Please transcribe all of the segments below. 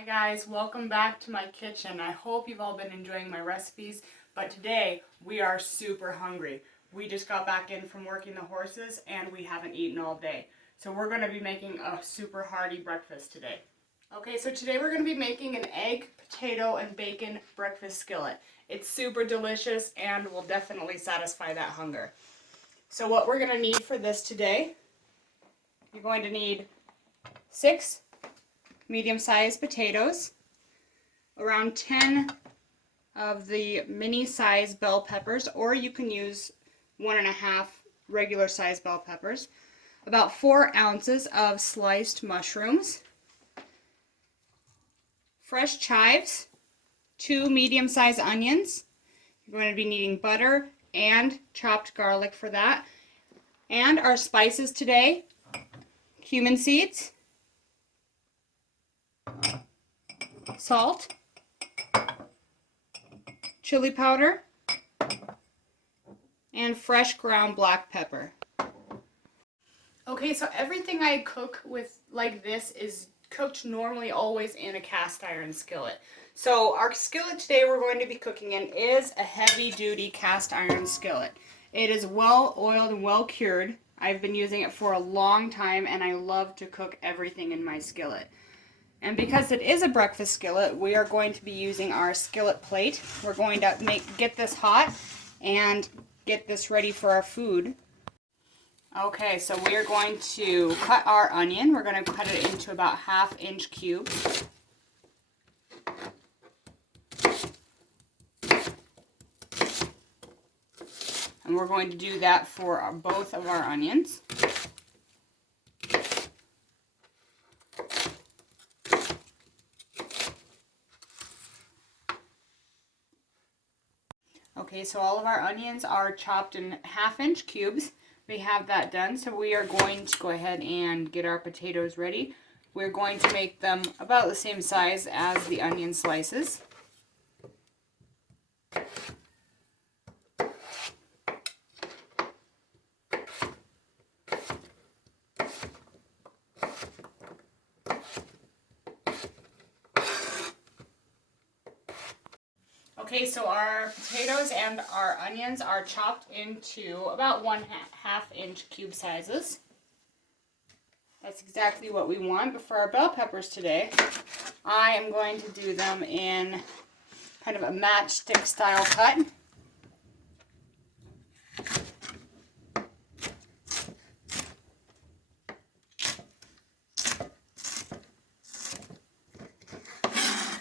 Hi guys, welcome back to my kitchen. I hope you've all been enjoying my recipes, but today we are super hungry. We just got back in from working the horses and we haven't eaten all day. So we're going to be making a super hearty breakfast today. Okay, so today we're going to be making an egg, potato, and bacon breakfast skillet. It's super delicious and will definitely satisfy that hunger. So what we're going to need for this today, you're going to need 6 medium-sized potatoes, around 10 of the mini-sized bell peppers, or you can use 1.5 regular-sized bell peppers, about 4 ounces of sliced mushrooms, fresh chives, 2 medium-sized onions. You're going to be needing butter and chopped garlic for that. And our spices today, cumin seeds, salt, chili powder, and fresh ground black pepper. Okay, so everything I cook with like this is cooked normally always in a cast iron skillet. So our skillet today we're going to be cooking in is a heavy duty cast iron skillet. It is well oiled and well cured. I've been using it for a long time and I love to cook everything in my skillet. And because it is a breakfast skillet, we are going to be using our skillet plate. We're going to get this hot and get this ready for our food. Okay, so we are going to cut our onion. We're going to cut it into about 1/2-inch cubes. And we're going to do that for both of our onions. Okay, so all of our onions are chopped in 1/2-inch cubes. We have that done, so we are going to go ahead and get our potatoes ready. We're going to make them about the same size as the onion slices. Okay, so our potatoes and our onions are chopped into about 1/2-inch cube sizes. That's exactly what we want. But for our bell peppers today, I am going to do them in kind of a matchstick style cut.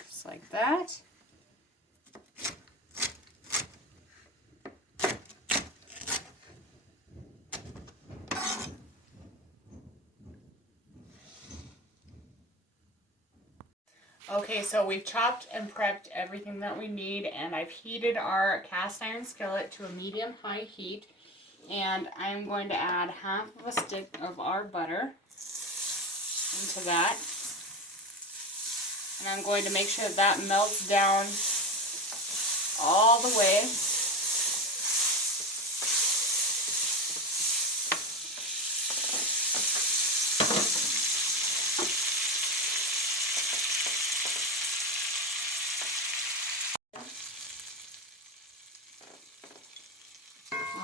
Just like that. Okay, so we've chopped and prepped everything that we need, and I've heated our cast iron skillet to a medium-high heat, and I'm going to add 1/2 stick of our butter into that, and I'm going to make sure that melts down all the way.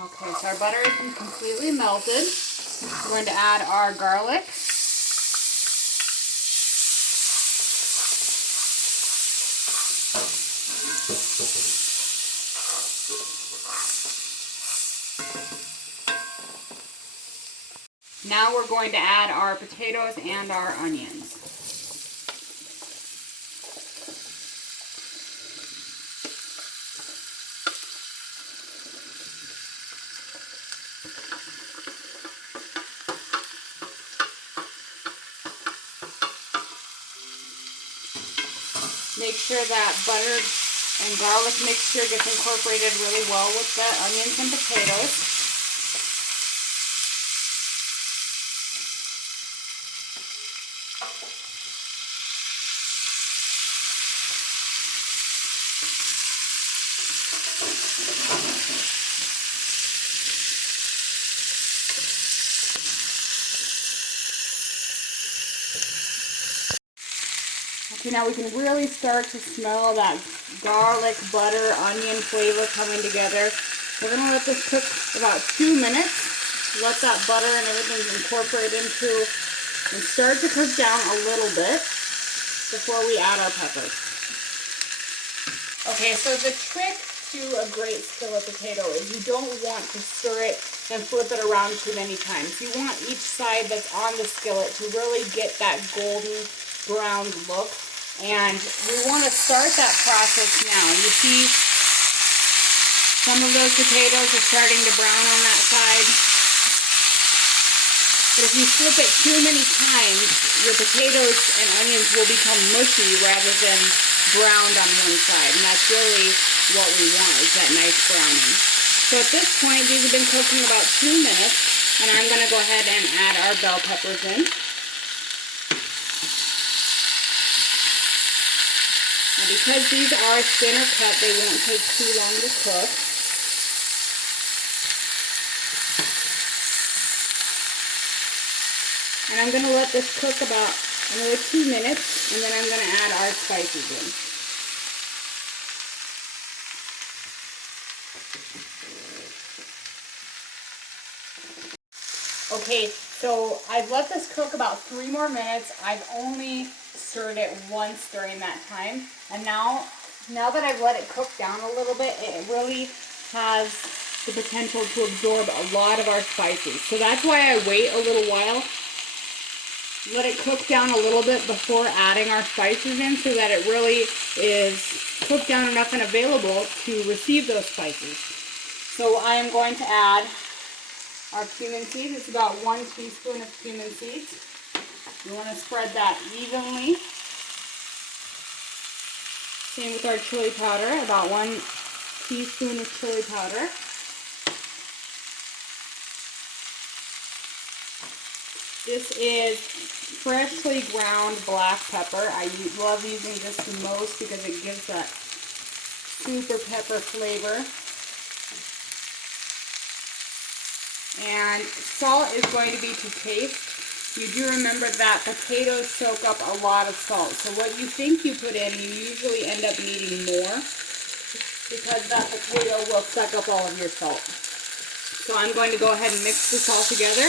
Okay, so our butter is completely melted. We're going to add our garlic. Now we're going to add our potatoes and our onions. Make sure that butter and garlic mixture gets incorporated really well with the onions and potatoes. Okay, now we can really start to smell that garlic, butter, onion flavor coming together. We're going to let this cook about 2 minutes. Let that butter and everything incorporate into and start to cook down a little bit before we add our peppers. Okay, so the trick to a great skillet potato is you don't want to stir it and flip it around too many times. You want each side that's on the skillet to really get that golden brown look. And we want to start that process now. You see some of those potatoes are starting to brown on that side. But if you flip it too many times, your potatoes and onions will become mushy rather than browned on one side. And that's really what we want, is that nice browning. So at this point, these have been cooking about 2 minutes. And I'm going to go ahead and add our bell peppers in. Now because these are thinner cut, they won't take too long to cook. And I'm going to let this cook about another 2 minutes, and then I'm going to add our spices in. Okay, so I've let this cook about 3 more minutes. I've only stirred it once during that time. And now that I've let it cook down a little bit, it really has the potential to absorb a lot of our spices. So that's why I wait a little while. Let it cook down a little bit before adding our spices in so that it really is cooked down enough and available to receive those spices. So I am going to add our cumin seeds. It's about 1 teaspoon of cumin seeds. You want to spread that evenly. Same with our chili powder, about 1 teaspoon of chili powder. This is freshly ground black pepper. I love using this the most because it gives that super pepper flavor. And salt is going to be to taste. You do remember that potatoes soak up a lot of salt. So what you think you put in, you usually end up needing more because that potato will suck up all of your salt. So I'm going to go ahead and mix this all together.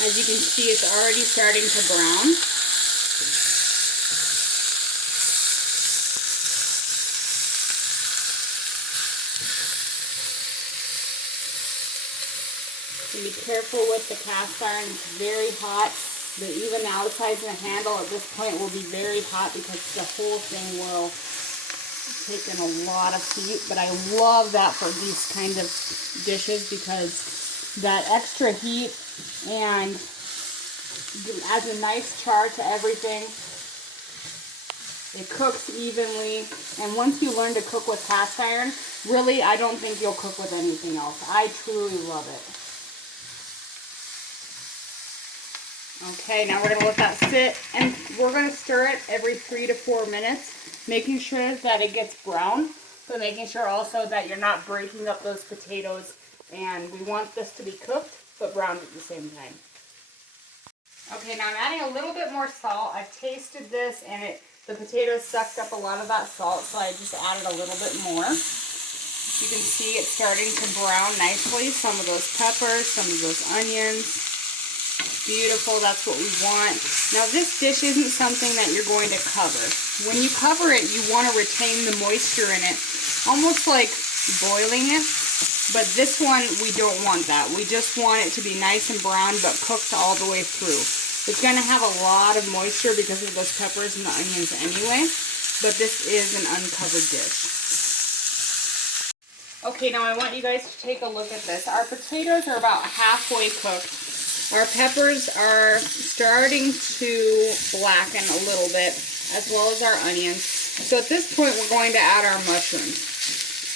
As you can see, it's already starting to brown. So be careful with the cast iron. It's very hot. Even the outsides of the handle at this point will be very hot because the whole thing will take in a lot of heat. But I love that for these kind of dishes because that extra heat and adds a nice char to everything. It cooks evenly, and once you learn to cook with cast iron, really I don't think you'll cook with anything else. I truly love it. Okay, now we're going to let that sit, and we're going to stir it every 3 to 4 minutes, making sure that it gets brown, but making sure also that you're not breaking up those potatoes, and we want this to be cooked but browned at the same time. Okay, now I'm adding a little bit more salt. I've tasted this and the potatoes sucked up a lot of that salt, so I just added a little bit more. You can see it's starting to brown nicely. Some of those peppers, some of those onions. Beautiful, that's what we want. Now this dish isn't something that you're going to cover. When you cover it, you want to retain the moisture in it, almost like boiling it. But this one, we don't want that. We just want it to be nice and brown, but cooked all the way through. It's going to have a lot of moisture because of those peppers and the onions anyway, but this is an uncovered dish. Okay, now I want you guys to take a look at this. Our potatoes are about halfway cooked. Our peppers are starting to blacken a little bit, as well as our onions. So at this point, we're going to add our mushrooms.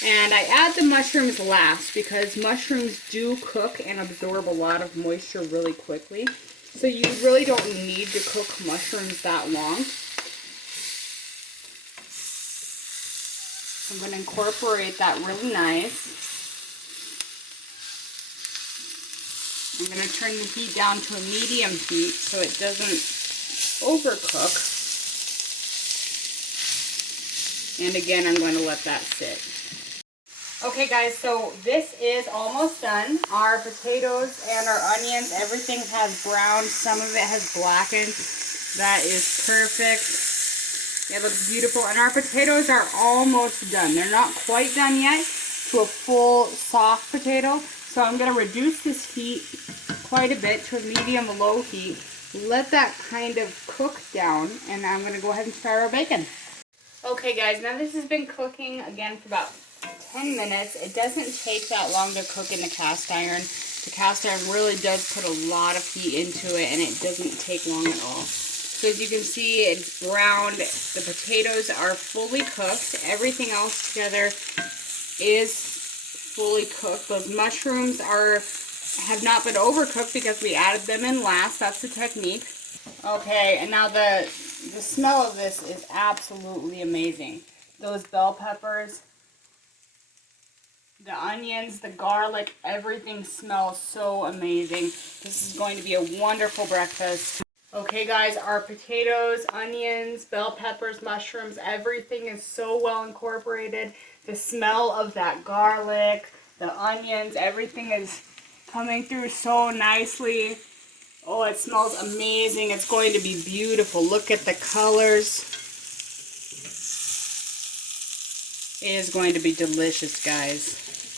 And I add the mushrooms last because mushrooms do cook and absorb a lot of moisture really quickly. So you really don't need to cook mushrooms that long. I'm going to incorporate that really nice. I'm going to turn the heat down to a medium heat so it doesn't overcook. And again, I'm going to let that sit. Okay guys, so this is almost done. Our potatoes and our onions, everything has browned. Some of it has blackened. That is perfect. It looks beautiful. And our potatoes are almost done. They're not quite done yet to a full soft potato. So I'm going to reduce this heat quite a bit to a medium-low heat. Let that kind of cook down. And I'm going to go ahead and start our bacon. Okay guys, now this has been cooking again for about 10 minutes. It doesn't take that long to cook in the cast iron. The cast iron really does put a lot of heat into it, and it doesn't take long at all. So as you can see, it's browned. The potatoes are fully cooked. Everything else together is fully cooked. Those mushrooms have not been overcooked because we added them in last. That's the technique. Okay, and now the smell of this is absolutely amazing. Those bell peppers, the onions, the garlic, everything smells so amazing. This is going to be a wonderful breakfast. Okay guys, our potatoes, onions, bell peppers, mushrooms, everything is so well incorporated. The smell of that garlic, the onions, everything is coming through so nicely. Oh, it smells amazing. It's going to be beautiful. Look at the colors. It is going to be delicious, guys.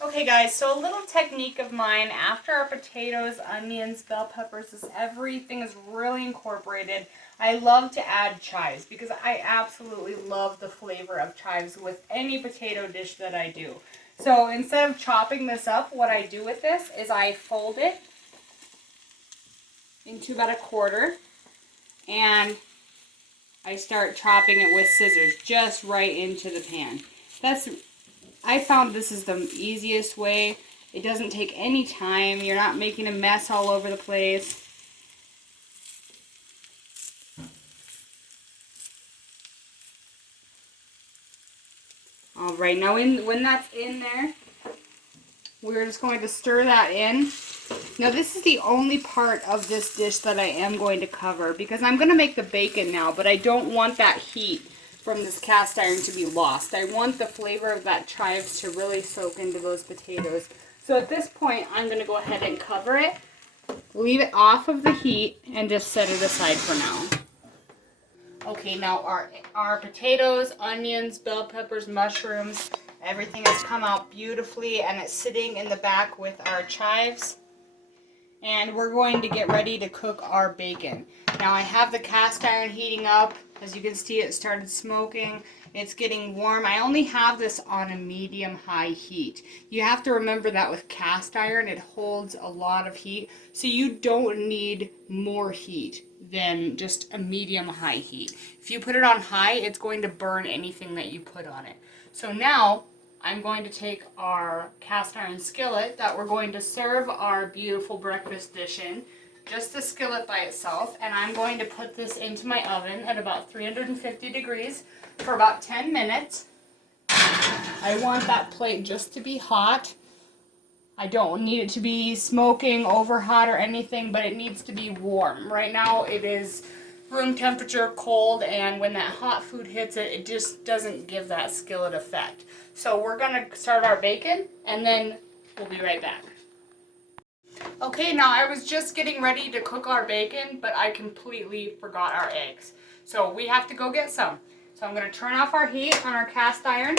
Okay, guys, so a little technique of mine. After our potatoes, onions, bell peppers, everything is really incorporated, I love to add chives because I absolutely love the flavor of chives with any potato dish that I do. So instead of chopping this up, what I do with this is I fold it into about a quarter, and I start chopping it with scissors just right into the pan. I found this is the easiest way. It doesn't take any time. You're not making a mess all over the place. All right, now when that's in there, we're just going to stir that in. Now this is the only part of this dish that I am going to cover because I'm going to make the bacon now, but I don't want that heat from this cast iron to be lost. I want the flavor of that chives to really soak into those potatoes. So at this point, I'm going to go ahead and cover it, leave it off of the heat, and just set it aside for now. Okay, now our potatoes, onions, bell peppers, mushrooms, everything has come out beautifully, and it's sitting in the back with our chives. And we're going to get ready to cook our bacon. Now I have the cast iron heating up. As you can see, it started smoking. It's getting warm. I only have this on a medium-high heat. You have to remember that with cast iron, it holds a lot of heat. So you don't need more heat than just a medium-high heat. If you put it on high, it's going to burn anything that you put on it. So now I'm going to take our cast iron skillet that we're going to serve our beautiful breakfast dish in, just the skillet by itself, and I'm going to put this into my oven at about 350 degrees for about 10 minutes. I want that plate just to be hot. I don't need it to be smoking over hot or anything, but it needs to be warm. Right now it is room temperature cold, and when that hot food hits it, it just doesn't give that skillet effect. So we're going to start our bacon, and then we'll be right back. Okay, now I was just getting ready to cook our bacon, but I completely forgot our eggs. So we have to go get some. So I'm going to turn off our heat on our cast iron.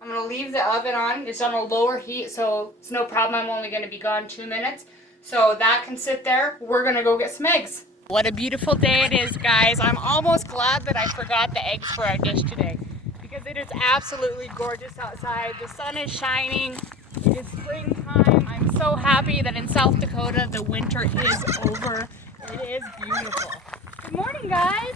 I'm going to leave the oven on. It's on a lower heat, so it's no problem. I'm only going to be gone 2 minutes. So that can sit there. We're going to go get some eggs. What a beautiful day it is, guys. I'm almost glad that I forgot the eggs for our dish today because it is absolutely gorgeous outside. The sun is shining. It is springtime. I'm so happy that in South Dakota the winter is over. It is beautiful. Good morning, guys.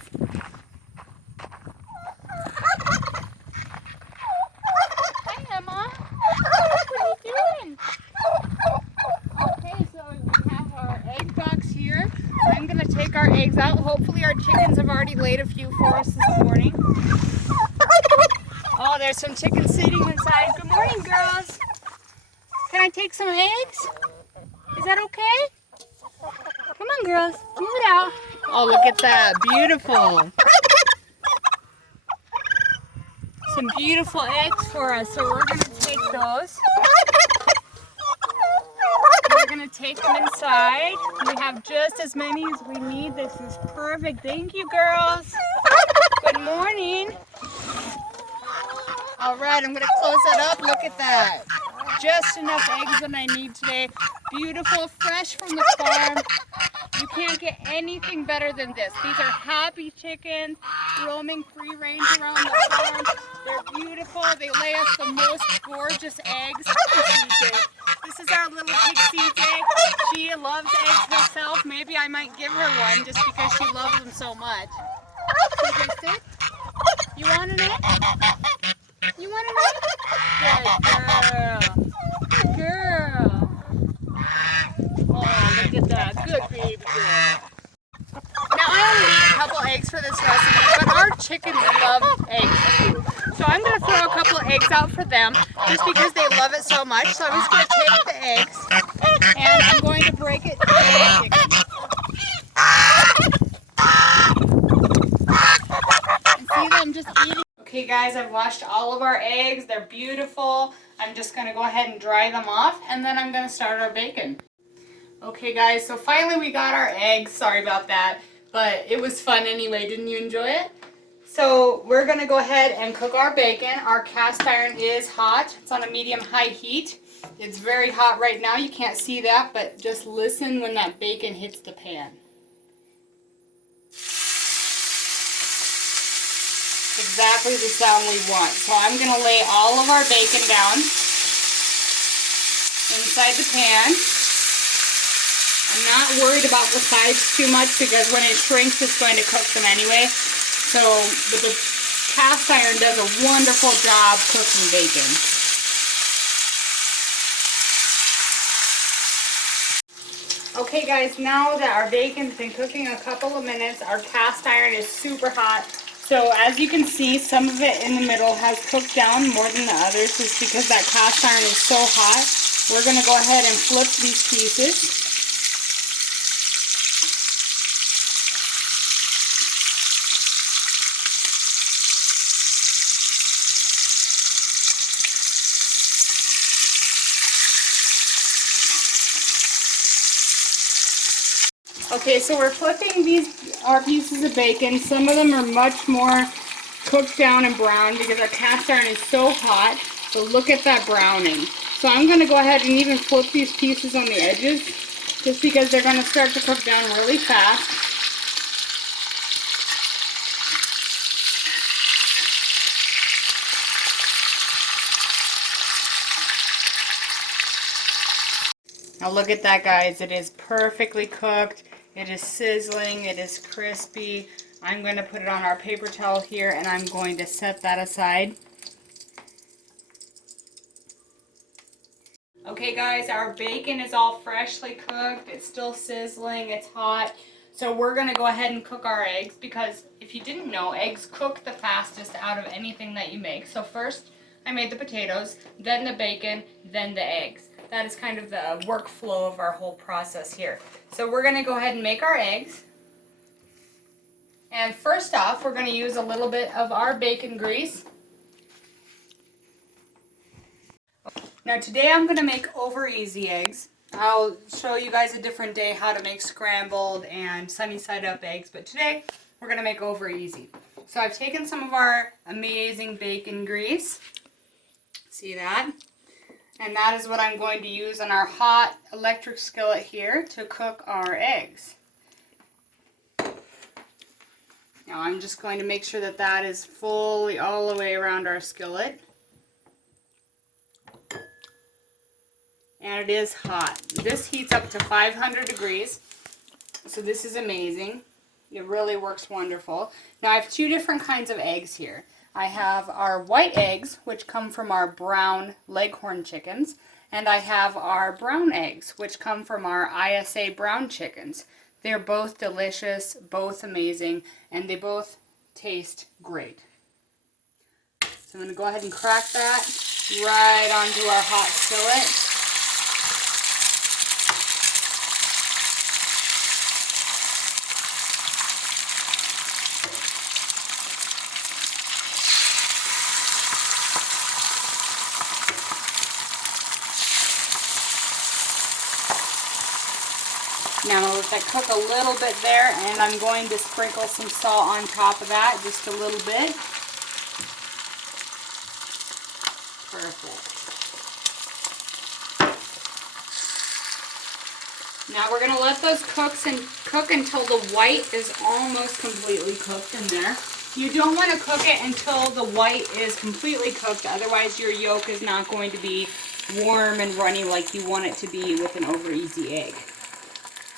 Hi, Emma. What are you doing? Okay, so we have our egg box here. I'm going to take our eggs out. Hopefully our chickens have already laid a few for us this morning. Oh, there's some chickens sitting inside. Good morning, girls. Can I take some eggs? Is that okay? Come on, girls. Move it out. Oh, look at that. Beautiful. some beautiful eggs for us. So we're going to take those. We're going to take them inside. We have just as many as we need. This is perfect. Thank you, girls. Good morning. All right, I'm going to close that up. Look at that. Just enough eggs that I need today. Beautiful, fresh from the farm. You can't get anything better than this. These are happy chickens roaming free range around the farm. They're beautiful. They lay us the most gorgeous eggs. This is our little pig CJ. She loves eggs herself. Maybe I might give her one just because she loves them so much. CJ, sit. You want an egg? You want an egg? Good girl. Good girl. Oh, look at that. Good baby girl. Now, I only need a couple eggs for this recipe, but our chickens love eggs too. So I'm going to throw a couple of eggs out for them just because they love it so much. So I'm just going to take the eggs and I'm going to break it to the chickens. And see them just eating. Okay guys, I've washed all of our eggs. They're beautiful. I'm just going to go ahead and dry them off and then I'm going to start our bacon. Okay guys, so finally we got our eggs. Sorry about that, but it was fun anyway. Didn't you enjoy it? So we're going to go ahead and cook our bacon. Our cast iron is hot. It's on a medium-high heat. It's very hot right now. You can't see that, but just listen when that bacon hits the pan. Exactly the sound we want. So I'm going to lay all of our bacon down inside the pan. I'm not worried about the sides too much because when it shrinks it's going to cook them anyway. So the cast iron does a wonderful job cooking bacon. Okay guys, now that our bacon's been cooking a couple of minutes, our cast iron is super hot. So as you can see, some of it in the middle has cooked down more than the others just because that cast iron is so hot. We're going to go ahead and flip these pieces. Okay, so we're flipping our pieces of bacon. Some of them are much more cooked down and brown because our cast iron is so hot. So look at that browning. So I'm going to go ahead and even flip these pieces on the edges just because they're going to start to cook down really fast. Now look at that, guys. It is perfectly cooked. It is sizzling. It is crispy. I'm going to put it on our paper towel here and I'm going to set that aside. Okay guys, our bacon is all freshly cooked. It's still sizzling. It's hot. So we're going to go ahead and cook our eggs because if you didn't know, eggs cook the fastest out of anything that you make. So first I made the potatoes, then the bacon, then the eggs. That is kind of the workflow of our whole process here. So we're going to go ahead and make our eggs. And first off, we're going to use a little bit of our bacon grease. Now today I'm going to make over easy eggs. I'll show you guys a different day how to make scrambled and sunny side up eggs, but today we're going to make over easy. So I've taken some of our amazing bacon grease. See that? And that is what I'm going to use on our hot electric skillet here to cook our eggs. Now I'm just going to make sure that that is fully all the way around our skillet. And it is hot. This heats up to 500 degrees. So this is amazing. It really works wonderful. Now I have two different kinds of eggs here. I have our white eggs, which come from our brown leghorn chickens, and I have our brown eggs, which come from our ISA brown chickens. They're both delicious, both amazing, and they both taste great. So I'm going to go ahead and crack that right onto our hot skillet. Now I'm going to let that cook a little bit there, and I'm going to sprinkle some salt on top of that, just a little bit. Perfect. Now we're going to let those cook until the white is almost completely cooked in there. You don't want to cook it until the white is completely cooked, otherwise your yolk is not going to be warm and runny like you want it to be with an over easy egg.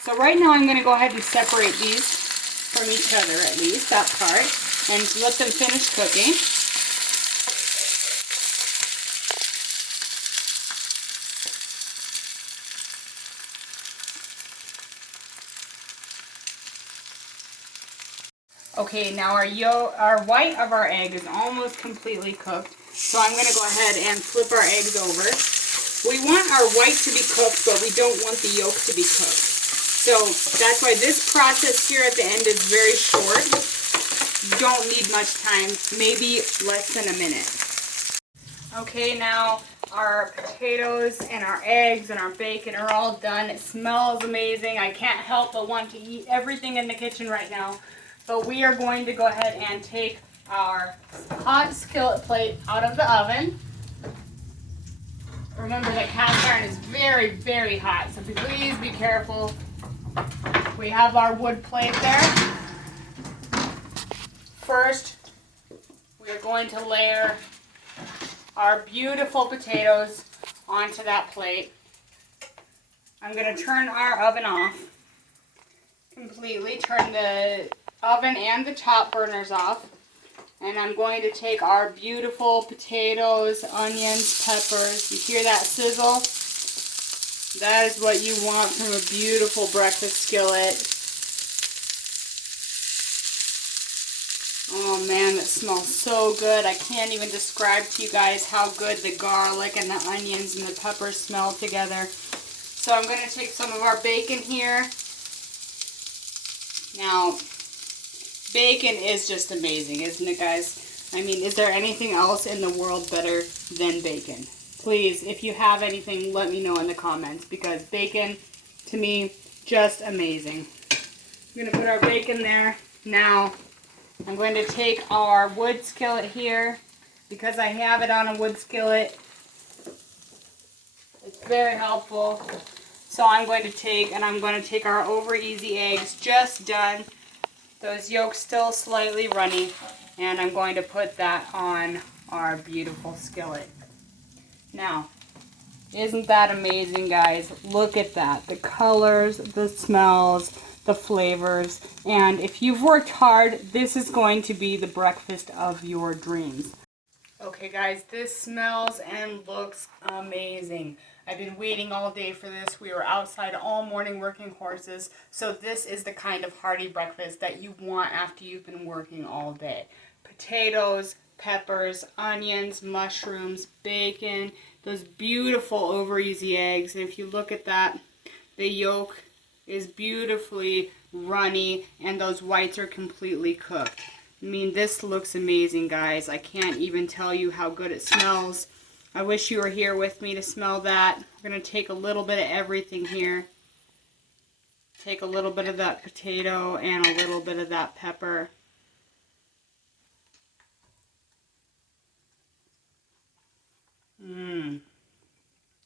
So right now I'm going to go ahead and separate these from each other, at least that part, and let them finish cooking. Okay, now our white of our egg is almost completely cooked, so I'm going to go ahead and flip our eggs over. We want our white to be cooked, but we don't want the yolk to be cooked. So that's why this process here at the end is very short. You don't need much time, maybe less than a minute. Okay, now our potatoes and our eggs and our bacon are all done. It smells amazing. I can't help but want to eat everything in the kitchen right now. But we are going to go ahead and take our hot skillet plate out of the oven. Remember that cast iron is very, very hot, so please be careful. We have our wood plate there. First, we are going to layer our beautiful potatoes onto that plate. I'm going to turn our oven off completely, turn the oven and the top burners off, and I'm going to take our beautiful potatoes, onions, peppers. You hear that sizzle? That is what you want from a beautiful breakfast skillet. Oh man, it smells so good. I can't even describe to you guys how good the garlic and the onions and the peppers smell together. So I'm going to take some of our bacon here. Now, bacon is just amazing, isn't it, guys? I mean, is there anything else in the world better than bacon? Please, if you have anything, let me know in the comments, because bacon, to me, just amazing. I'm going to put our bacon there. Now, I'm going to take our wood skillet here, because I have it on a wood skillet. It's very helpful. So I'm going to take our over easy eggs, just done. Those yolks still slightly runny, and I'm going to put that on our beautiful skillet. Now, isn't that amazing, guys? Look at that. The colors, the smells, the flavors, and if you've worked hard, this is going to be the breakfast of your dreams. Okay, guys, this smells and looks amazing. I've been waiting all day for this. We were outside all morning working horses, so this is the kind of hearty breakfast that you want after you've been working all day. Potatoes, peppers, onions, mushrooms, bacon, those beautiful over easy eggs. And if you look at that, the yolk is beautifully runny and those whites are completely cooked. I mean, this looks amazing, guys. I can't even tell you how good it smells. I wish you were here with me to smell that. We're going to take a little bit of everything here. Take a little bit of that potato and a little bit of that pepper.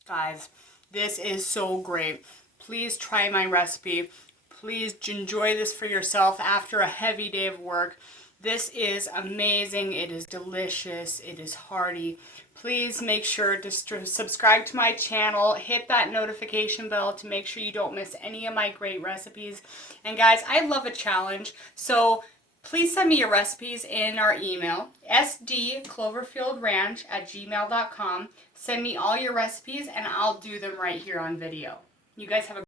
Guys, this is so great. Please try my recipe. Please enjoy this for yourself after a heavy day of work. This is amazing. It is delicious. It is hearty. Please make sure to subscribe to my channel. Hit that notification bell to make sure you don't miss any of my great recipes. And guys, I love a challenge. So please send me your recipes in our email, sdcloverfieldranch@gmail.com. Send me all your recipes and I'll do them right here on video. You guys have a